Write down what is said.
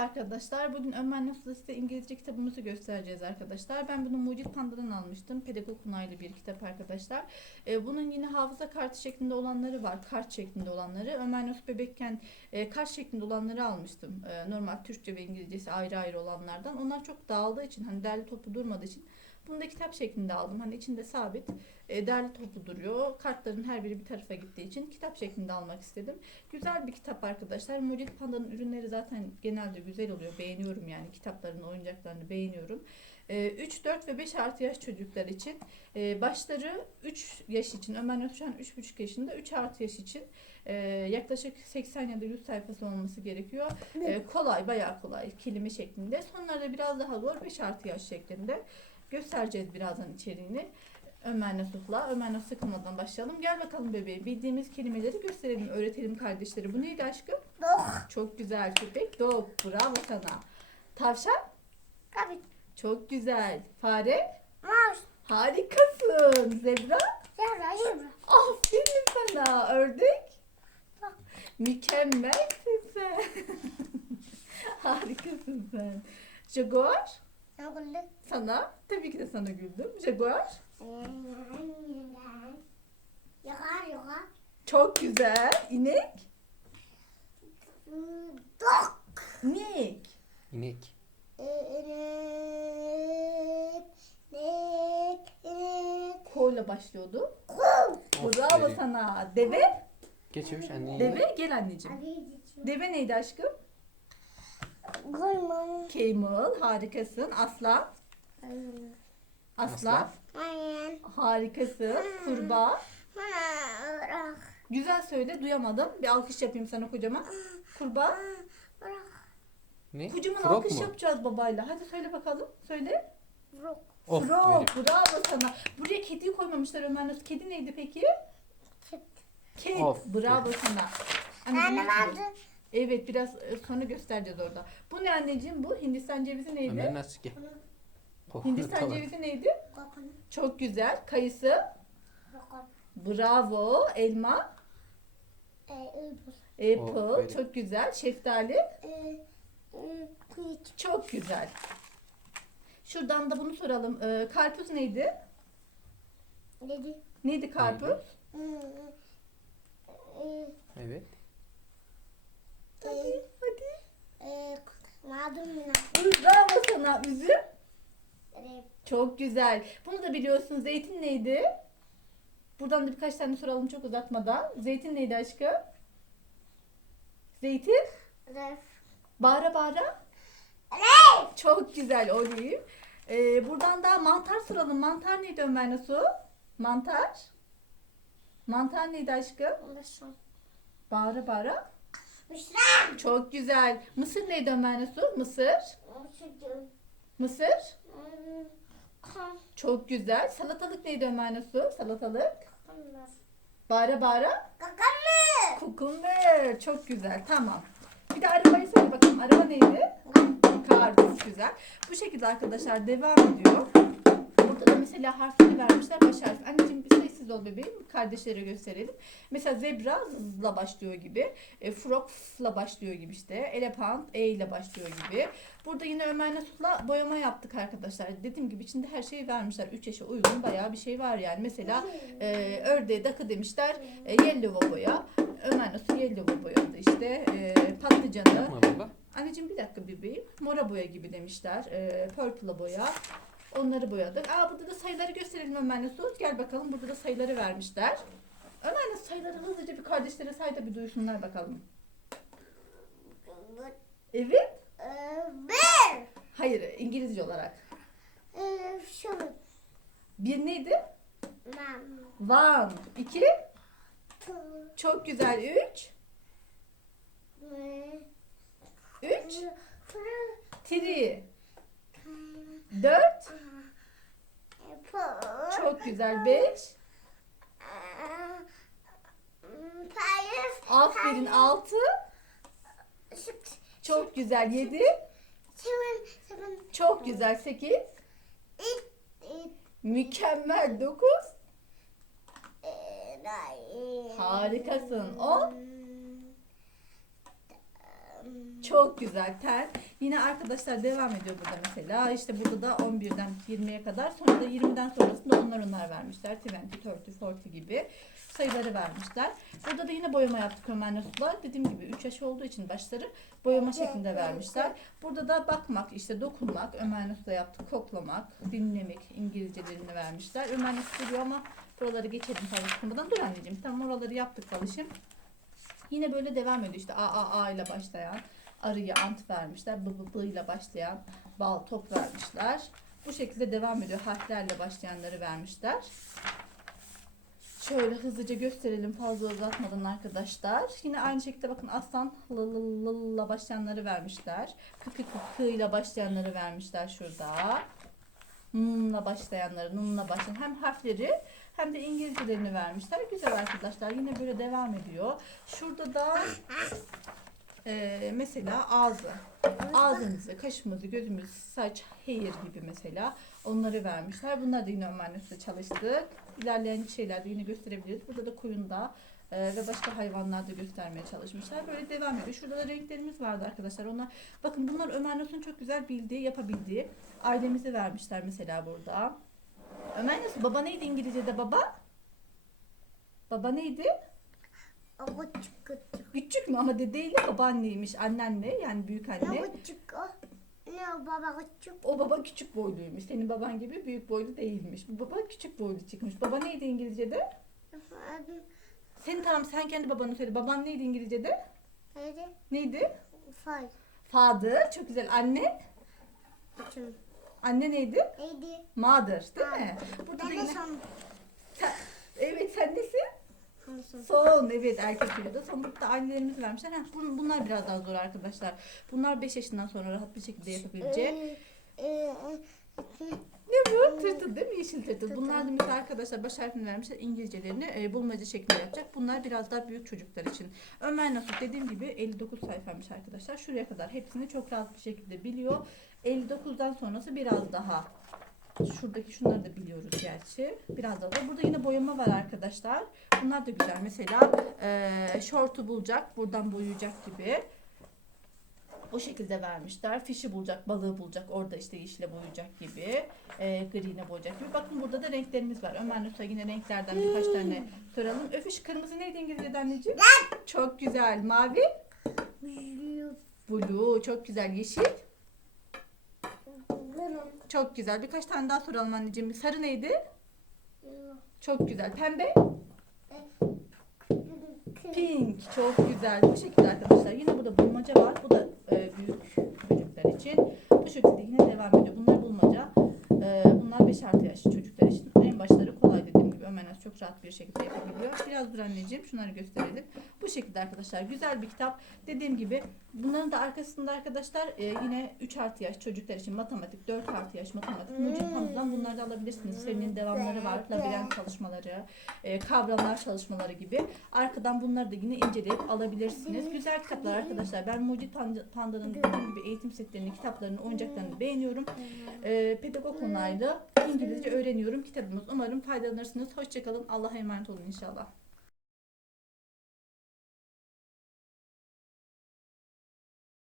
arkadaşlar. Bugün Ömer size İngilizce kitabımızı göstereceğiz arkadaşlar. Ben bunu Mucit Panda'dan almıştım. Pedagog onaylı bir kitap arkadaşlar. Ee, bunun yine hafıza kartı şeklinde olanları var. Kart şeklinde olanları. Ömer Nasıl bebekken e, kart şeklinde olanları almıştım. E, normal Türkçe ve İngilizcesi ayrı ayrı olanlardan. Onlar çok dağıldığı için hani derli toplu durmadığı için bunu da kitap şeklinde aldım. Hani içinde sabit, e, derli toplu duruyor. Kartların her biri bir tarafa gittiği için kitap şeklinde almak istedim. Güzel bir kitap arkadaşlar. Mucit Panda'nın ürünleri zaten genelde güzel oluyor. Beğeniyorum yani kitaplarını, oyuncaklarını beğeniyorum. Ee, 3, 4 ve 5 artı yaş çocuklar için. Ee, başları 3 yaş için. Ömer Nasuh şu an 3,5 yaşında. 3 artı yaş için. Ee, yaklaşık 80 ya da 100 sayfası olması gerekiyor. Ee, kolay, bayağı kolay. Kelime şeklinde. Sonları biraz daha zor. 5 artı yaş şeklinde. Göstereceğiz birazdan içeriğini. Ömer Nasuh'la. Ömer Nasuh sıkılmadan başlayalım. Gel bakalım bebeğim. Bildiğimiz kelimeleri gösterelim, öğretelim kardeşleri. Bu neydi aşkım? Dog. Çok güzel köpek. Dog. Bravo sana. Tavşan. Tabii. Çok güzel. Fare. Mouse. Harikasın. Zebra. Zebra. Zebra. Aferin sana. Ördek. Mükemmelsin sen. Harikasın sen. Jaguar. Nagullu. Sana. Tabii ki de sana güldüm. Jaguar. Yukarı yukarı. Çok güzel. İnek. Dog. İnek. İnek. İnek. İnek. İnek. Ko'yla başlıyordu. Kum. Bravo Aferin. sana. Deve. Geçiyormuş anne. Deve. Gel anneciğim. Deve neydi aşkım? Gülmem. Camel. Harikasın. Aslan. Aslan. Aslan. Aynen. Harikasın. Kurbağa. Bırak. Güzel söyle. Duyamadım. Bir alkış yapayım sana kocaman. Kurbağa. Ne? Kocaman Frog alkış mu? yapacağız babayla. Hadi söyle bakalım. Söyle. Bırak. Of. Frog. verim. Bravo sana. Buraya kediyi koymamışlar Ömer Nasuh. Kedi neydi peki? Kedi. Of. Bravo sana. Anne Anneciğim, vardı. Evet biraz e, sonra göstereceğiz orada. Bu ne anneciğim bu? Hindistan cevizi neydi? Ömer nasıl ki? Oh, Hindistan tamam. cevizi neydi? Çok güzel. Kayısı. Bravo. Elma. Ee, ırbız. Apple. Aferin. Çok güzel. Şeftali. Kuyuç. Çok güzel. Şuradan da bunu soralım. Ee, karpuz neydi? Dedi. Neydi karpuz? Neydi? Hı, hı. Evet. Hadi. Hadi. Ee, madem ne? Üzüm. Ee, Çok güzel. Bunu da biliyorsun. Zeytin neydi? Buradan da birkaç tane soralım çok uzatmadan. Zeytin neydi aşkım? Zeytin. Ref. Bağıra bağıra. Ref. Çok güzel olayım. Ee, buradan da mantar soralım. Mantar neydi Ömer Nasuh? Mantar. Mantar neydi aşkım? Nasıl? Bağıra bağıra. Müşra. Çok güzel. Mısır neydi Ömer Nasuh? Mısır. Müşra. Mısır. Kan. Çok güzel. Salatalık neydi Ömer Nasuh? Salatalık. Bağıra bağıra. Kakanlı. Kukumber. Çok güzel. Tamam. Bir de arabayı söyle bakalım. Araba neydi? Kar. Çok güzel. Bu şekilde arkadaşlar devam ediyor. Burada da mesela harfleri vermişler. Baş harfi. Anneciğim bir sessiz ol bebeğim. Kardeşlere gösterelim. Mesela zebra z'la başlıyor gibi. E, frog'la başlıyor gibi işte. Elephant e ile başlıyor gibi. Burada yine Ömer Nasuh'la boyama yaptık arkadaşlar. Dediğim gibi içinde her şeyi vermişler. 3 yaşa uygun bayağı bir şey var yani. Mesela e, ördeğe dakı demişler. E, yellow boya. Ömer Nasuh yellow boyadı işte. E, patlıcanı. Anneciğim bir dakika bebeğim. Mora boya gibi demişler. E, purple'a boya. Onları boyadık. Aa burada da sayıları gösterelim Ömer Nasuh. Gel bakalım burada da sayıları vermişler. Ömer Nasuh sayıları hızlıca bir kardeşlere say da bir duysunlar bakalım. Evet. Bir. Hayır İngilizce olarak. Şu. Bir neydi? Mam. One. iki. Çok güzel. Üç. Üç. Three. Dört. Fır. Çok güzel. Beş. Aferin. Altı. Çok güzel. Yedi. Çok güzel. Sekiz. Mükemmel. Dokuz. Ee. Harikasın. On. Çok güzel ten. Yine arkadaşlar devam ediyor burada mesela. İşte burada da 11'den 20'ye kadar. Sonra da 20'den sonrasında onlar onlar vermişler. 20, 30, 40 gibi sayıları vermişler. Burada da yine boyama yaptık Ömer Nasuh'la. Dediğim gibi 3 yaş olduğu için başları boyama şeklinde vermişler. Burada da bakmak, işte dokunmak, Ömer Nasuh'la yaptık. Koklamak, dinlemek İngilizcelerini vermişler. Ömer Nasuh duruyor ama buraları geçelim çalışmadan. Dur anneciğim tamam oraları yaptık alışım. Yine böyle devam ediyor işte A A A ile başlayan arıya ant vermişler. B B B ile başlayan bal top vermişler. Bu şekilde devam ediyor. Harflerle başlayanları vermişler. Şöyle hızlıca gösterelim fazla uzatmadan arkadaşlar. Yine aynı şekilde bakın aslan l l l ile başlayanları vermişler. Kı kı kı ile başlayanları vermişler şurada. Nun'la başlayanları, nun'la başlayan hem harfleri hem de İngilizcelerini vermişler. Güzel arkadaşlar. Yine böyle devam ediyor. Şurada da e, mesela ağzı. Ağzımızı, kaşımızı, gözümüzü, saç, hair gibi mesela onları vermişler. Bunlar da yine Ömer Nasuh'la çalıştık. İlerleyen şeylerde yine gösterebiliriz. Burada da koyunda e, ve başka hayvanlarda göstermeye çalışmışlar. Böyle devam ediyor. Şurada da renklerimiz vardı arkadaşlar. Onlar bakın bunlar Ömer Nasuh'un çok güzel bildiği, yapabildiği. Ailemizi vermişler mesela burada. Ömer Nasuh baba neydi İngilizce'de baba? Baba neydi? O küçük küçük. Küçük mü ama dedeyle babaanneymiş. Annenle yani büyük anne. Ne küçük o? Ne o baba küçük? O baba küçük boyluymuş. Senin baban gibi büyük boylu değilmiş. Bu baba küçük boylu çıkmış. Baba neydi İngilizce'de? Abi Senin tamam sen kendi babanı söyle. Baban neydi İngilizce'de? neydi? Neydi? Fay. Father. Çok güzel. Anne? Küçük. Anne neydi? Neydi? Mother. Değil mi? Burada da Ben de yine... son. Sen- Evet sen nesin? Son. Son. Evet erkek Son burada annelerimiz vermişler. Heh, bun- bunlar biraz daha zor arkadaşlar. Bunlar 5 yaşından sonra rahat bir şekilde yapabilecek. Ee, e, Ne bu? Tırtıl değil mi? Yeşil tırtıl. Bunlar da mesela arkadaşlar baş harfini vermişler. İngilizcelerini e, bulmaca şeklinde yapacak. Bunlar biraz daha büyük çocuklar için. Ömer Nasuh dediğim gibi 59 sayfaymış arkadaşlar. Şuraya kadar hepsini çok rahat bir şekilde biliyor. 59'dan sonrası biraz daha Şuradaki şunları da biliyoruz gerçi. Biraz daha da. Burada yine boyama var arkadaşlar. Bunlar da güzel. Mesela e, şortu bulacak. Buradan boyayacak gibi. O şekilde vermişler. Fişi bulacak, balığı bulacak. Orada işte yeşile boyayacak gibi. E, gri'ne boyayacak gibi. Bakın burada da renklerimiz var. Ömer Nus'a yine renklerden birkaç tane soralım. Öfüş kırmızı neydi İngilizce'de anneciğim? Çok güzel. Mavi? Blue. Çok güzel. Yeşil? Çok güzel. Birkaç tane daha soralım anneciğim. Sarı neydi? Çok güzel. Pembe? Pink. Çok güzel. Bu şekilde arkadaşlar. Yine burada bulmaca var. Bu da e, büyük çocuklar için. Bu şekilde yine devam ediyor. Bunlar bulmaca. E, bunlar 5 artı yaşlı çocuklar için. En başları kolay dediğim gibi. Ömer çok rahat bir şekilde yapabiliyor. Biraz dur anneciğim. Şunları gösterelim. Şekilde arkadaşlar. Güzel bir kitap. Dediğim gibi bunların da arkasında arkadaşlar e, yine 3 artı yaş çocuklar için matematik, 4 artı yaş matematik, mucit tanıdan bunları da alabilirsiniz. Serinin devamları var. Labirent çalışmaları, e, kavramlar çalışmaları gibi. Arkadan bunları da yine inceleyip alabilirsiniz. Güzel kitaplar arkadaşlar. Ben Mucit Pand- Panda'nın dediğim gibi eğitim setlerini, kitaplarını, oyuncaklarını beğeniyorum. E, pedagog onaylı İngilizce öğreniyorum kitabımız. Umarım faydalanırsınız. Hoşçakalın. Allah'a emanet olun inşallah.